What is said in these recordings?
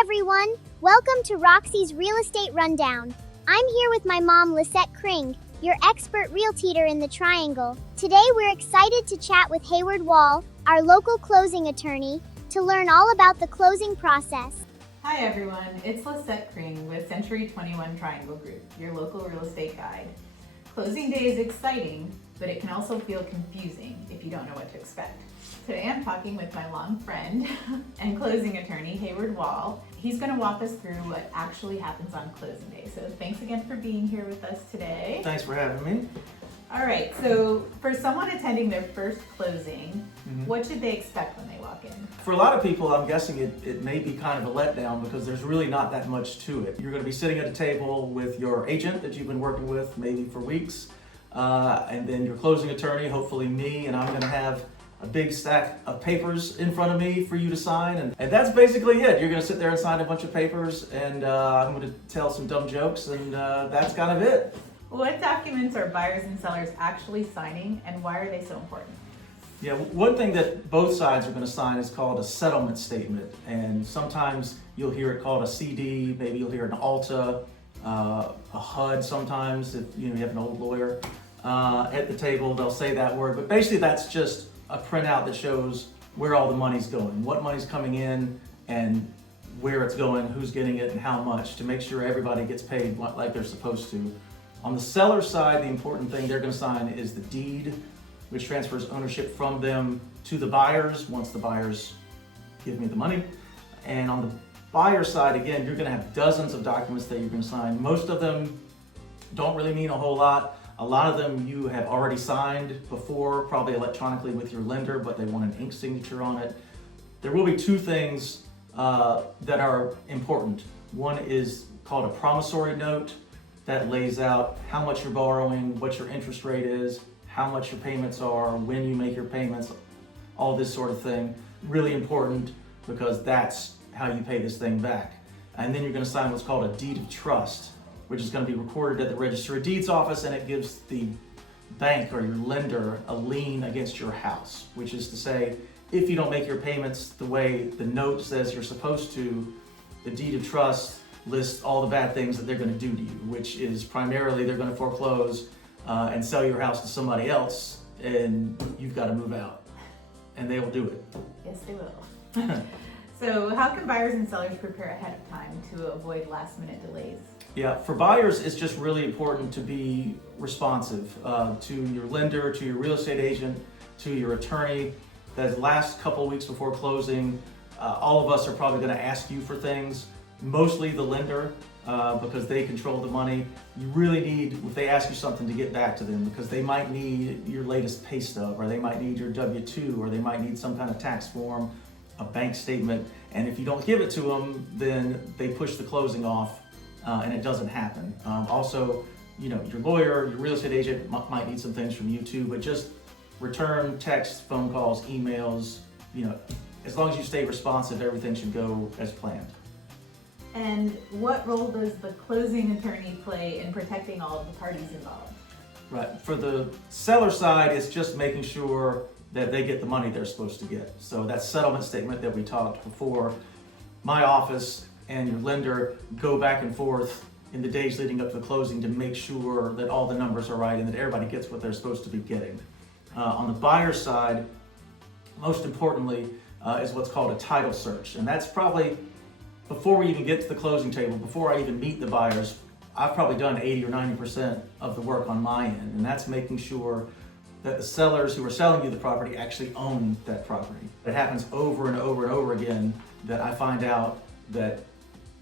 everyone! Welcome to Roxy's Real Estate Rundown. I'm here with my mom, Lisette Kring, your expert realtor in the Triangle. Today we're excited to chat with Heyward Wall, our local closing attorney, to learn all about the closing process. Hi everyone, it's Lisette Kring with Century 21 Triangle Group, your local real estate guide. Closing day is exciting, but it can also feel confusing if you don't know what to expect. Today I'm talking with my long friend and closing attorney, Heyward Wall. He's going to walk us through what actually happens on closing day. So thanks again for being here with us today. Thanks for having me. All right, so for someone attending their first closing, what should they expect when they walk in? For a lot of people, I'm guessing it may be kind of a letdown because there's really not that much to it. You're going to be sitting at a table with your agent that you've been working with maybe for weeks, and then your closing attorney, hopefully me, and I'm going to have a big stack of papers in front of me for you to sign, and that's basically it. You're going to sit there and sign a bunch of papers, and I'm going to tell some dumb jokes, and that's kind of it. What documents are buyers and sellers actually signing, and why are they so important? Yeah, one thing that both sides are going to sign is called a settlement statement, and sometimes you'll hear it called a CD, maybe you'll hear an ALTA, a HUD sometimes, if you have an old lawyer at the table, they'll say that word, but basically that's just a printout that shows where all the money's going, what money's coming in, and where it's going, who's getting it, and how much, to make sure everybody gets paid like they're supposed to. On the seller side, the important thing they're going to sign is the deed, which transfers ownership from them to the buyers once the buyers give me the money. And on the buyer side, again, you're going to have dozens of documents that you're going to sign. Most of them don't really mean a whole lot. A lot of them you have already signed before, probably electronically with your lender, but they want an ink signature on it. There will be two things that are important. One is called a promissory note that lays out how much you're borrowing, what your interest rate is, how much your payments are, when you make your payments, all this sort of thing. Really important because that's how you pay this thing back. And then you're going to sign what's called a deed of trust, which is going to be recorded at the Register of Deeds office, and it gives the bank or your lender a lien against your house, which is to say, if you don't make your payments the way the note says you're supposed to, the deed of trust lists all the bad things that they're going to do to you, which is primarily they're going to foreclose and sell your house to somebody else, and you've got to move out, and they will do it. Yes, they will. So how can buyers and sellers prepare ahead of time to avoid last minute delays? Yeah, for buyers, it's just really important to be responsive to your lender, to your real estate agent, to your attorney. The last couple of weeks before closing, all of us are probably going to ask you for things, mostly the lender, because they control the money. You really need, if they ask you something, to get back to them, because they might need your latest pay stub, or they might need your W-2, or they might need some kind of tax form, a bank statement, and if you don't give it to them, then they push the closing off. And it doesn't happen. Also, your lawyer, your real estate agent might need some things from you too, but just return texts, phone calls, emails, as long as you stay responsive, everything should go as planned. And what role does the closing attorney play in protecting all of the parties involved? Right, for the seller side, it's just making sure that they get the money they're supposed to get. So that settlement statement that we talked before, my office and your lender go back and forth in the days leading up to the closing to make sure that all the numbers are right and that everybody gets what they're supposed to be getting. On the buyer side, most importantly, is what's called a title search. And that's probably, before we even get to the closing table, before I even meet the buyers, I've probably done 80 or 90% of the work on my end. And that's making sure that the sellers who are selling you the property actually own that property. It happens over and over and over again that I find out that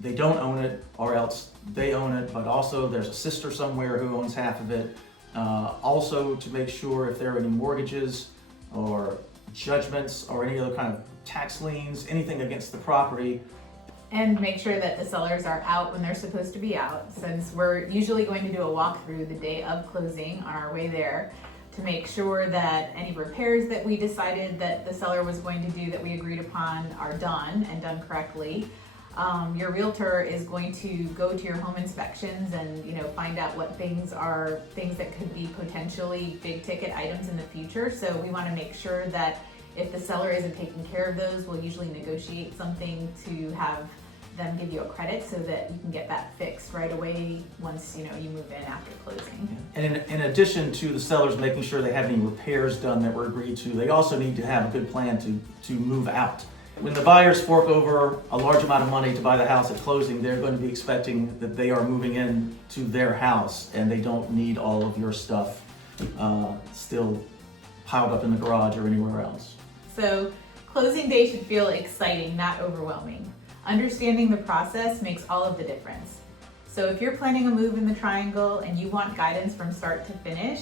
they don't own it, or else they own it, but also there's a sister somewhere who owns half of it. Also, to make sure if there are any mortgages or judgments or any other kind of tax liens, anything against the property. And make sure that the sellers are out when they're supposed to be out, since we're usually going to do a walkthrough the day of closing on our way there to make sure that any repairs that we decided that the seller was going to do that we agreed upon are done and done correctly. Your realtor is going to go to your home inspections and find out what things that could be potentially big ticket items in the future. So we want to make sure that if the seller isn't taking care of those, we'll usually negotiate something to have them give you a credit so that you can get that fixed right away once you move in after closing. And in addition to the sellers making sure they have any repairs done that were agreed to, they also need to have a good plan to move out. When the buyers fork over a large amount of money to buy the house at closing, they're going to be expecting that they are moving in to their house and they don't need all of your stuff still piled up in the garage or anywhere else. So closing day should feel exciting, not overwhelming. Understanding the process makes all of the difference. So if you're planning a move in the Triangle and you want guidance from start to finish,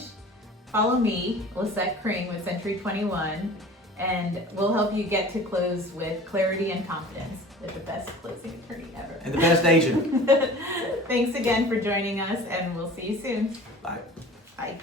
follow me, Lisette Kring with Century 21, and we'll help you get to close with clarity and confidence with the best closing attorney ever. And the best agent. Thanks again for joining us, and we'll see you soon. Bye. Bye.